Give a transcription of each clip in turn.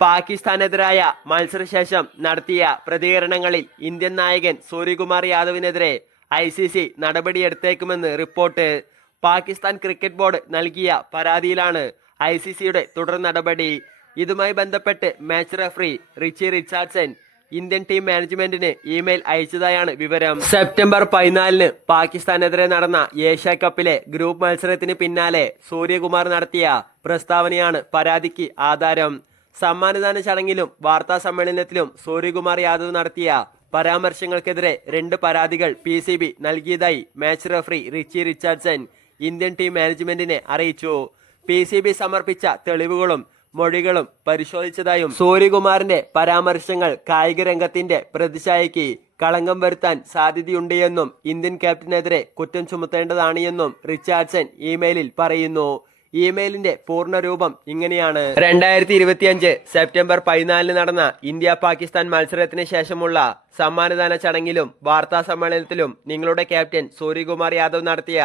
പാകിസ്ഥാനെതിരായ മത്സരശേഷം നടത്തിയ പ്രതികരണങ്ങളിൽ ഇന്ത്യൻ നായകൻ സൂര്യകുമാർ യാദവിനെതിരെ ഐ സി സി നടപടിയെടുത്തേക്കുമെന്ന് റിപ്പോർട്ട്. പാകിസ്ഥാൻ ക്രിക്കറ്റ് ബോർഡ് നൽകിയ പരാതിയിലാണ് ഐ സി സിയുടെ തുടർ നടപടി. ഇതുമായി ബന്ധപ്പെട്ട് match referee Richie Richardson Indian team മാനേജ്മെന്റിന് ഇമെയിൽ അയച്ചതായാണ് വിവരം. സെപ്റ്റംബർ പതിനാലിന് പാകിസ്ഥാനെതിരെ നടന്ന ഏഷ്യ കപ്പിലെ ഗ്രൂപ്പ് മത്സരത്തിന് പിന്നാലെ സൂര്യകുമാർ നടത്തിയ പ്രസ്താവനയാണ് പരാതിക്ക് ആധാരം. സമ്മാനദാന ചടങ്ങിലും വാർത്താ സമ്മേളനത്തിലും സൂര്യകുമാർ യാദവ് നടത്തിയ പരാമർശങ്ങൾക്കെതിരെ രണ്ട് പരാതികൾ പി സി ബി നൽകിയതായി match referee Richie Richardson Indian team മാനേജ്മെന്റിനെ അറിയിച്ചു. പി സി ബി സമർപ്പിച്ച തെളിവുകളും മൊഴികളും പരിശോധിച്ചതായും സൂര്യകുമാറിന്റെ പരാമർശങ്ങൾ കായിക രംഗത്തിന്റെ പ്രതിച്ഛായയ്ക്ക് കളങ്കം വരുത്താൻ സാധ്യതയുണ്ടെന്നും ഇന്ത്യൻ ക്യാപ്റ്റനെതിരെ കുറ്റം ചുമത്തേണ്ടതാണ് എന്നും റിച്ചാർഡ്സൺ ഇമെയിലിൽ പറയുന്നു. ഇമെയിലിന്റെ പൂർണരൂപം ഇങ്ങനെയാണ്. രണ്ടായിരത്തി ഇരുപത്തിയഞ്ച് സെപ്റ്റംബർ പതിനാലിന് നടന്ന ഇന്ത്യ പാകിസ്ഥാൻ മത്സരത്തിന് ശേഷമുള്ള സമ്മാനദാന ചടങ്ങിലും വാർത്താ സമ്മേളനത്തിലും നിങ്ങളുടെ ക്യാപ്റ്റൻ സൂര്യകുമാർ യാദവ് നടത്തിയ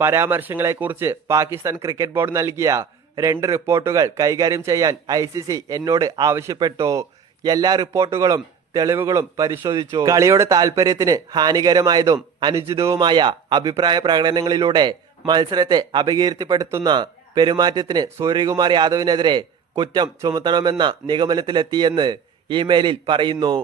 പരാമർശങ്ങളെക്കുറിച്ച് പാകിസ്ഥാൻ ക്രിക്കറ്റ് ബോർഡ് നൽകിയ രണ്ട് റിപ്പോർട്ടുകൾ കൈകാര്യം ചെയ്യാൻ ഐ എന്നോട് ആവശ്യപ്പെട്ടു. എല്ലാ റിപ്പോർട്ടുകളും തെളിവുകളും പരിശോധിച്ചു. കളിയുടെ താല്പര്യത്തിന് ഹാനികരമായതും അനുചിതവുമായ അഭിപ്രായ പ്രകടനങ്ങളിലൂടെ മത്സരത്തെ അപകീർത്തിപ്പെടുത്തുന്ന പെരുമാറ്റത്തിന് സൂര്യകുമാർ യാദവിനെതിരെ കുറ്റം ചുമത്തണമെന്ന നിഗമനത്തിലെത്തിയെന്ന് ഇമെയിലിൽ പറയുന്നു.